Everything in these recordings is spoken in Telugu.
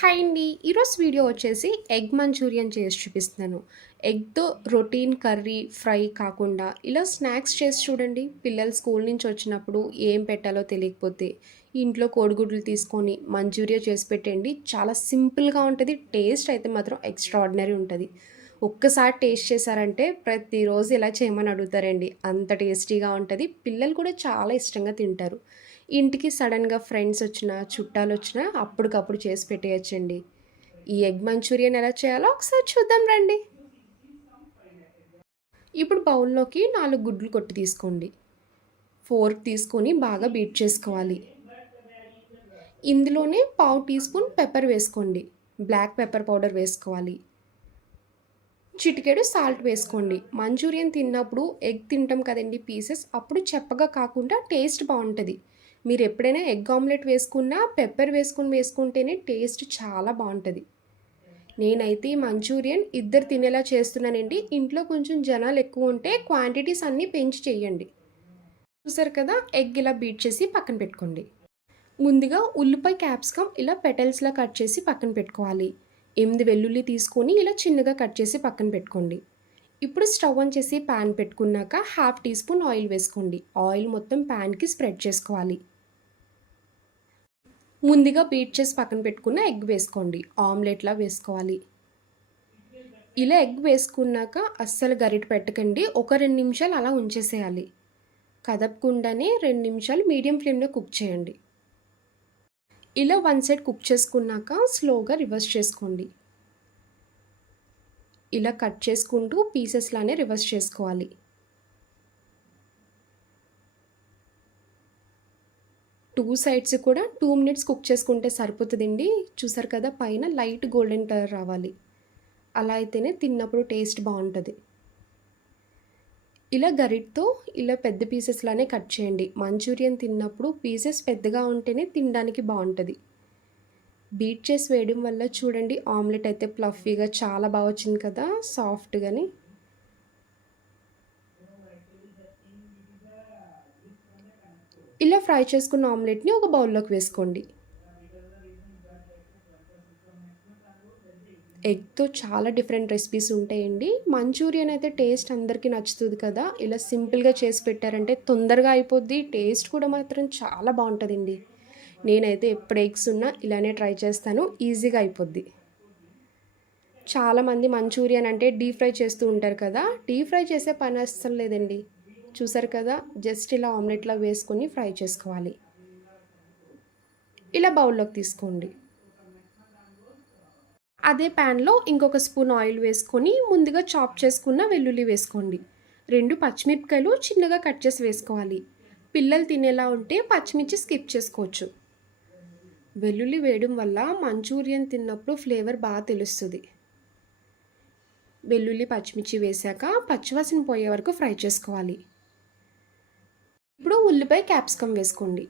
హాయ్ అండి. ఈరోజు వీడియో వచ్చేసి ఎగ్ మంచూరియన్ చేసి చూపిస్తున్నాను. ఎగ్‌తో రొటీన్ కర్రీ, ఫ్రై కాకుండా ఇలా స్నాక్స్ చేసి చూడండి. పిల్లలు స్కూల్ నుంచి వచ్చినప్పుడు ఏం పెట్టాలో తెలియకపోతే ఇంట్లో కోడిగుడ్లు తీసుకొని మంచూరియా చేసి పెట్టండి. చాలా సింపుల్‌గా ఉంటది. టేస్ట్ అయితే మాత్రం ఎక్స్ట్రార్డినరీ ఉంటది. ఒక్కసారి టేస్ట్ చేశారంటే ప్రతిరోజు ఇలా చేయమని అడుగుతారండి. అంత టేస్టీగా ఉంటది. పిల్లలు కూడా చాలా ఇష్టంగా తింటారు. ఇంటికి సడన్‌గా ఫ్రెండ్స్ వచ్చినా, చుట్టాలొచ్చినా అప్పటికప్పుడు చేసి పెట్టేయొచ్చండి. ఈ ఎగ్ మంచూరియన్ ఎలా చేయాలో ఒకసారి చూద్దాం రండి. ఇప్పుడు బౌల్‌లోకి 4 గుడ్లు కొట్టి తీసుకోండి. ఫోర్క్ తీసుకొని బాగా బీట్ చేసుకోవాలి. ఇందులోనే పావు టీ స్పూన్ పెప్పర్ వేసుకోండి. బ్లాక్ పెప్పర్ పౌడర్ వేసుకోవాలి. చిటికెడు సాల్ట్ వేసుకోండి. మంచూరియన్ తిన్నప్పుడు ఎగ్ తింటాం కదండీ పీసెస్, అప్పుడు చప్పగా కాకుండా టేస్ట్ బావుంటది. మీరు ఎప్పుడైనా ఎగ్ ఆమ్లెట్ వేసుకున్నా పెప్పర్ వేసుకుంటేనే టేస్ట్ చాలా బాగుంటుంది. నేనైతే ఈ మంచూరియన్ ఇద్దరు తినేలా చేస్తున్నానండి. ఇంట్లో కొంచెం జనాలు ఎక్కువ ఉంటే క్వాంటిటీస్ అన్నీ పెంచి చేయండి. చూసారు కదా, ఎగ్ ఇలా బీట్ చేసి పక్కన పెట్టుకోండి. ముందుగా ఉల్లిపాయ క్యాప్సికమ్ ఇలా పెటల్స్లా కట్ చేసి పక్కన పెట్టుకోవాలి. 8 వెల్లుల్లి తీసుకొని ఇలా చిన్నగా కట్ చేసి పక్కన పెట్టుకోండి. ఇప్పుడు స్టవ్ ఆన్ చేసి ప్యాన్ పెట్టుకున్నాక హాఫ్ టీ స్పూన్ ఆయిల్ వేసుకోండి. ఆయిల్ మొత్తం ప్యాన్కి స్ప్రెడ్ చేసుకోవాలి. ముందుగా బీట్ చేసి పక్కన పెట్టుకున్న ఎగ్ వేసుకోండి. ఆమ్లెట్లా వేసుకోవాలి. ఇలా ఎగ్ వేసుకున్నాక అస్సలు గరిట పెట్టకండి. ఒక 2 నిమిషాలు అలా ఉంచేసేయాలి. కదపకుండానే 2 నిమిషాలు మీడియం ఫ్లేమ్లో కుక్ చేయండి. ఇలా వన్ సైడ్ కుక్ చేసుకున్నాక స్లోగా రివర్స్ చేసుకోండి. ఇలా కట్ చేసుకుంటూ పీసెస్లానే రివర్స్ చేసుకోవాలి. టూ సైడ్స్ కూడా 2 మినిట్స్ కుక్ చేసుకుంటే సరిపోతుందండి. చూసారు కదా, పైన లైట్ గోల్డెన్ కలర్ రావాలి. అలా అయితేనే తిన్నప్పుడు టేస్ట్ బాగుంటుంది. ఇలా గరిటతో ఇలా పెద్ద పీసెస్లానే కట్ చేయండి. మంచూరియన్ తిన్నప్పుడు పీసెస్ పెద్దగా ఉంటేనే తినడానికి బాగుంటుంది. బీట్ చేసి వేయడం వల్ల చూడండి, ఆమ్లెట్ అయితే ఫ్లఫీగా చాలా బాగా వచ్చింది కదా, సాఫ్ట్గాని. ఇలా ఫ్రై చేసుకున్న ఆమ్లెట్ని ఒక బౌల్లోకి వేసుకోండి. ఎగ్తో చాలా డిఫరెంట్ రెసిపీస్ ఉంటాయండి. మంచూరియన్ అయితే టేస్ట్ అందరికీ నచ్చుతుంది కదా, ఇలా సింపుల్గా చేసి పెట్టారంటే తొందరగా అయిపోద్ది. టేస్ట్ కూడా మాత్రం చాలా బాగుంటుందండి. నేనైతే ఎప్పుడు ఎగ్స్ ఉన్నా ఇలానే ట్రై చేస్తాను. ఈజీగా అయిపోద్ది. చాలామంది మంచూరియన్ అంటే డీప్ ఫ్రై చేస్తూ ఉంటారు కదా, డీప్ ఫ్రై చేసే పని అస్సలు లేదండి. చూసారు కదా, జస్ట్ ఇలా ఆమ్లెట్లో వేసుకొని ఫ్రై చేసుకోవాలి. ఇలా బౌల్లోకి తీసుకోండి. అదే ప్యాన్లో ఇంకొక స్పూన్ ఆయిల్ వేసుకొని ముందుగా చాప్ చేసుకున్న వెల్లుల్లి వేసుకోండి. 2 పచ్చిమిరపకాయలు చిన్నగా కట్ చేసి వేసుకోవాలి. పిల్లలు తినేలా ఉంటే పచ్చిమిర్చి స్కిప్ చేసుకోవచ్చు. వెల్లుల్లి వేయడం వల్ల మంచూరియన్ తిన్నప్పుడు ఫ్లేవర్ బాగా తెలుస్తుంది. వెల్లుల్లి పచ్చిమిర్చి వేశాక పచ్చివాసన పోయే వరకు ఫ్రై చేసుకోవాలి. ఇప్పుడు ఉల్లిపాయ క్యాప్సికమ్ వేసుకోండి.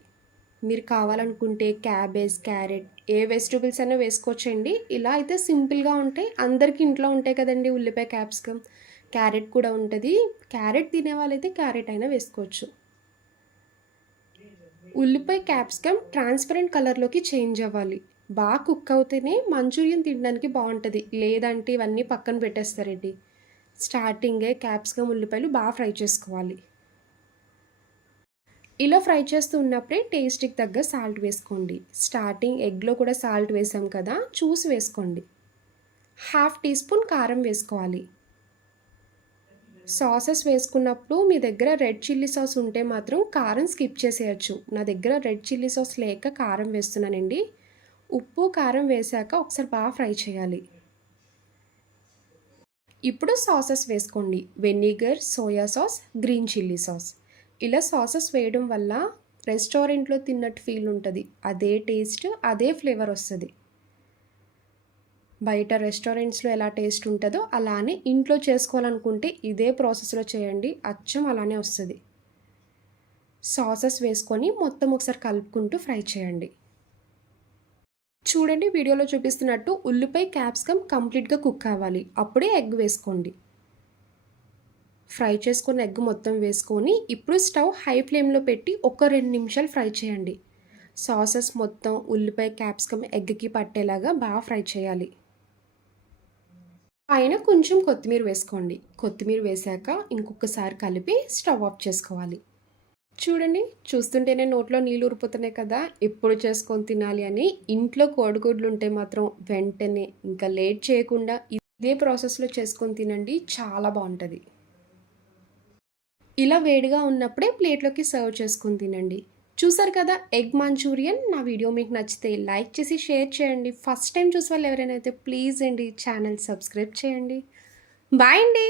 మీరు కావాలనుకుంటే క్యాబేజ్, క్యారెట్ ఏ వెజిటబుల్స్ అయినా వేసుకోవచ్చండి. ఇలా అయితే సింపుల్గా ఉంటాయి. అందరికీ ఇంట్లో ఉంటాయి కదండి ఉల్లిపాయ క్యాప్సికమ్. క్యారెట్ కూడా ఉంటుంది. క్యారెట్ తినే వాళ్ళైతే క్యారెట్ అయినా వేసుకోవచ్చు. ఉల్లిపాయ క్యాప్సికమ్ ట్రాన్స్పరెంట్ కలర్లోకి చేంజ్ అవ్వాలి. బాగా కుక్ అవుతేనే మంచూరియన్ తినడానికి బాగుంటుంది. లేదంటే ఇవన్నీ పక్కన పెట్టేస్తారండి. స్టార్టింగే క్యాప్సికమ్ ఉల్లిపాయలు బాగా ఫ్రై చేసుకోవాలి. ఇలా ఫ్రై చేస్తూ ఉన్నప్పుడే టేస్ట్కి తగ్గ సాల్ట్ వేసుకోండి. స్టార్టింగ్ ఎగ్లో కూడా సాల్ట్ వేసాం కదా, చూసి వేసుకోండి. హాఫ్ టీ స్పూన్ కారం వేసుకోవాలి. సాసెస్ వేసుకున్నప్పుడు మీ దగ్గర రెడ్ చిల్లీ సాస్ ఉంటే మాత్రం కారం స్కిప్ చేసేయచ్చు. నా దగ్గర రెడ్ చిల్లీ సాస్ లేక కారం వేస్తున్నానండి. ఉప్పు కారం వేసాక ఒకసారి బాగా ఫ్రై చేయాలి. ఇప్పుడు సాసెస్ వేసుకోండి. Vinegar, soya sauce, green chilli sauce. ఇలా సాసెస్ వేయడం వల్ల రెస్టారెంట్లో తిన్నట్టు ఫీల్ ఉంటుంది. అదే టేస్ట్, అదే ఫ్లేవర్ వస్తుంది. బయట రెస్టారెంట్స్లో ఎలా టేస్ట్ ఉంటుందో అలానే ఇంట్లో చేసుకోవాలనుకుంటే ఇదే ప్రాసెస్లో చేయండి, అచ్చం అలానే వస్తుంది. సాసెస్ వేసుకొని మొత్తం ఒకసారి కలుపుకుంటూ ఫ్రై చేయండి. చూడండి, వీడియోలో చూపిస్తున్నట్టు ఉల్లిపాయ క్యాప్సికమ్ కంప్లీట్గా కుక్ అవ్వాలి. అప్పుడే ఎగ్ వేసుకోండి. ఫ్రై చేసుకున్న ఎగ్ మొత్తం వేసుకొని ఇప్పుడు స్టవ్ హై ఫ్లేమ్లో పెట్టి ఒక 2 నిమిషాలు ఫ్రై చేయండి. సాసెస్ మొత్తం ఉల్లిపాయ, క్యాప్సికమ్ ఎగ్‌కి పట్టేలాగా బాగా ఫ్రై చేయాలి. పైన కొంచెం కొత్తిమీర వేసుకోండి. కొత్తిమీర వేశాక ఇంకొకసారి కలిపి స్టవ్ ఆఫ్ చేసుకోవాలి. చూడండి, చూస్తుంటేనే నోట్లో నీళ్ళు ఊరిపోతున్నాయి కదా! ఎప్పుడు చేసుకొని తినాలి అని. ఇంట్లో కోడిగుడ్లు ఉంటే మాత్రం వెంటనే ఇంకా లేట్ చేయకుండా ఇదే ప్రాసెస్‌లో చేసుకొని తినండి. చాలా బావుంటది. ఇలా వేడిగా ఉన్నప్పుడే ప్లేట్‌లోకి సర్వ్ చేసుకొని తినండి. చూసారు కదా ఎగ్ మంచూరియన్. నా వీడియో మీకు నచ్చితే లైక్ చేసి షేర్ చేయండి. ఫస్ట్ టైమ్ చూసేవాళ్ళు ఎవరైనా అయితే ప్లీజ్ అండి ఛానల్ సబ్స్క్రైబ్ చేయండి. బాయ్ అండి.